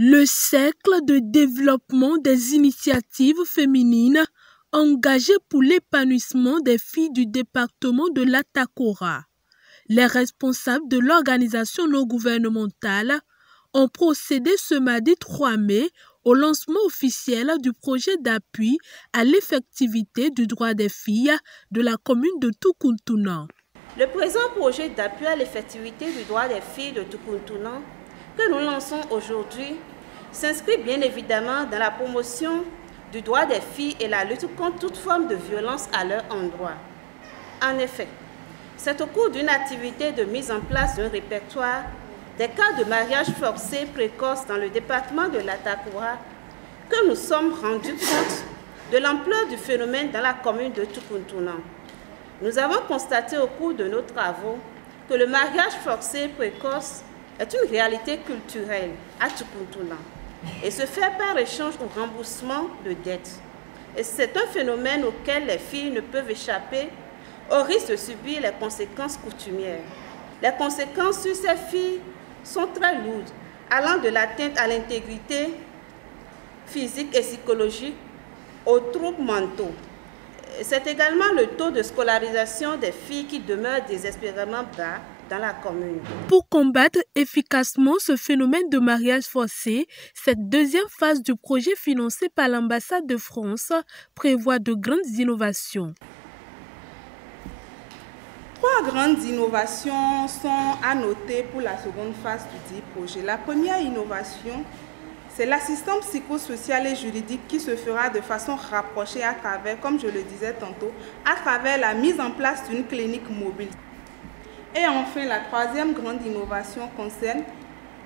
Le cercle de développement des initiatives féminines engagées pour l'épanouissement des filles du département de l'Atakora. Les responsables de l'organisation non gouvernementale ont procédé ce mardi 3 mai au lancement officiel du projet d'appui à l'effectivité du droit des filles de la commune de Tukuntounan. Le présent projet d'appui à l'effectivité du droit des filles de Tukuntounan que nous lançons aujourd'hui s'inscrit bien évidemment dans la promotion du droit des filles et la lutte contre toute forme de violence à leur endroit. En effet, c'est au cours d'une activité de mise en place d'un répertoire des cas de mariage forcé précoce dans le département de l'Atakora que nous sommes rendus compte de l'ampleur du phénomène dans la commune de Tukuntounan. Nous avons constaté au cours de nos travaux que le mariage forcé précoce est une réalité culturelle à Tukuntounan et se fait par échange ou remboursement de dettes. Et c'est un phénomène auquel les filles ne peuvent échapper au risque de subir les conséquences coutumières. Les conséquences sur ces filles sont très lourdes, allant de l'atteinte à l'intégrité physique et psychologique aux troubles mentaux. C'est également le taux de scolarisation des filles qui demeure désespérément bas dans la commune. Pour combattre efficacement ce phénomène de mariage forcé, cette deuxième phase du projet financé par l'ambassade de France prévoit de grandes innovations. 3 grandes innovations sont à noter pour la seconde phase du dit projet. La première innovation, c'est l'assistance psychosociale et juridique qui se fera de façon rapprochée à travers, comme je le disais tantôt, à travers la mise en place d'une clinique mobile. Et enfin, la troisième grande innovation concerne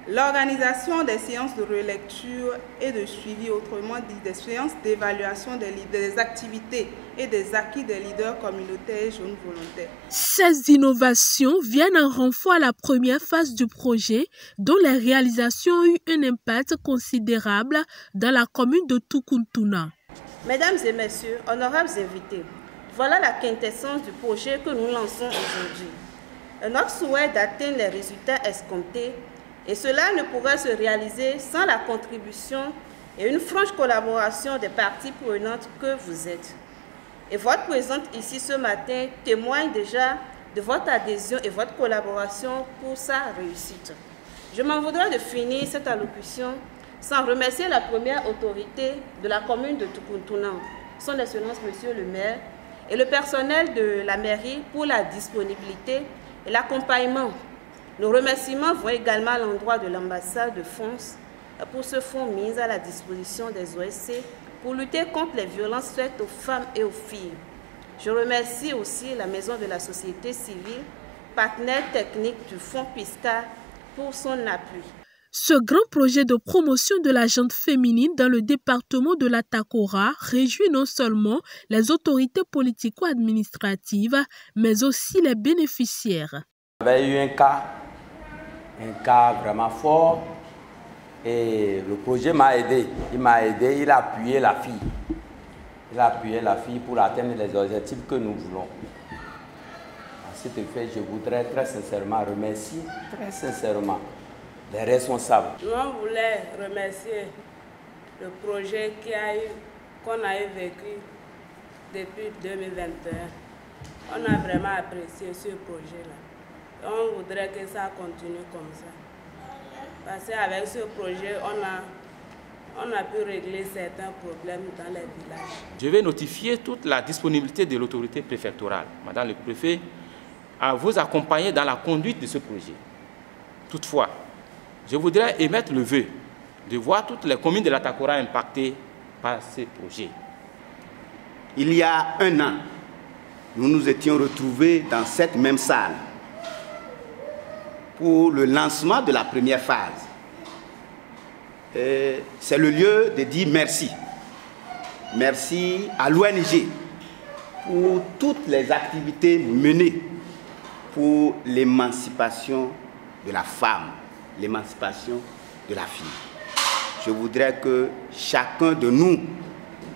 l'organisation des séances de relecture et de suivi, autrement dit des séances d'évaluation des activités et des acquis des leaders communautaires et jeunes volontaires. Ces innovations viennent en renfort à la première phase du projet, dont les réalisations ont eu un impact considérable dans la commune de Tukuntounan. Mesdames et messieurs, honorables invités, voilà la quintessence du projet que nous lançons aujourd'hui. Notre souhait d'atteindre les résultats escomptés, et cela ne pourrait se réaliser sans la contribution et une franche collaboration des parties prenantes que vous êtes. Et votre présence ici ce matin témoigne déjà de votre adhésion et votre collaboration pour sa réussite. Je m'en voudrais de finir cette allocution sans remercier la première autorité de la commune de Tukuntounan, son Excellence Monsieur le maire, et le personnel de la mairie pour la disponibilité et l'accompagnement. Nos remerciements vont également à l'endroit de l'ambassade de France pour ce fonds mis à la disposition des OSC pour lutter contre les violences faites aux femmes et aux filles. Je remercie aussi la Maison de la Société Civile, partenaire technique du fonds PISCA, pour son appui. Ce grand projet de promotion de la gente féminine dans le département de l'Atakora réjouit non seulement les autorités politico-administratives, mais aussi les bénéficiaires. Il y avait eu un cas vraiment fort et le projet m'a aidé. Il a appuyé la fille. Il a appuyé la fille pour atteindre les objectifs que nous voulons. À cet effet, je voudrais très sincèrement remercier, les responsables. On voulait remercier le projet qu'on a vécu depuis 2021. On a vraiment apprécié ce projet-là. On voudrait que ça continue comme ça. Parce qu'avec ce projet, on a pu régler certains problèmes dans les villages. Je vais notifier toute la disponibilité de l'autorité préfectorale, Madame le préfet, à vous accompagner dans la conduite de ce projet. Toutefois, je voudrais émettre le vœu de voir toutes les communes de l'Atakora impactées par ce projet. Il y a 1 an, nous nous étions retrouvés dans cette même salle pour le lancement de la première phase. C'est le lieu de dire merci. Merci à l'ONG pour toutes les activités menées pour l'émancipation de la femme, l'émancipation de la fille. Je voudrais que chacun de nous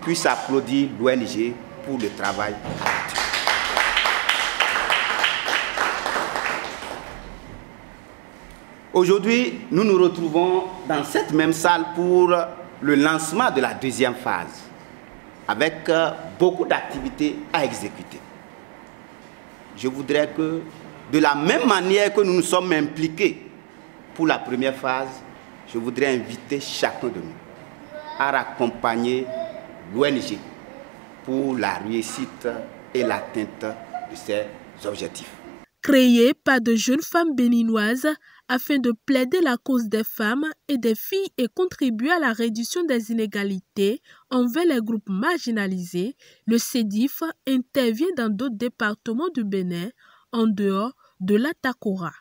puisse applaudir l'ONG pour le travail actif. Aujourd'hui, nous nous retrouvons dans cette même salle pour le lancement de la deuxième phase, avec beaucoup d'activités à exécuter. Je voudrais que, de la même manière que nous nous sommes impliqués pour la première phase, je voudrais inviter chacun de nous à accompagner l'ONG pour la réussite et l'atteinte de ces objectifs. Créé par de jeunes femmes béninoises afin de plaider la cause des femmes et des filles et contribuer à la réduction des inégalités envers les groupes marginalisés, le CEDIF intervient dans d'autres départements du Bénin en dehors de l'Atakora.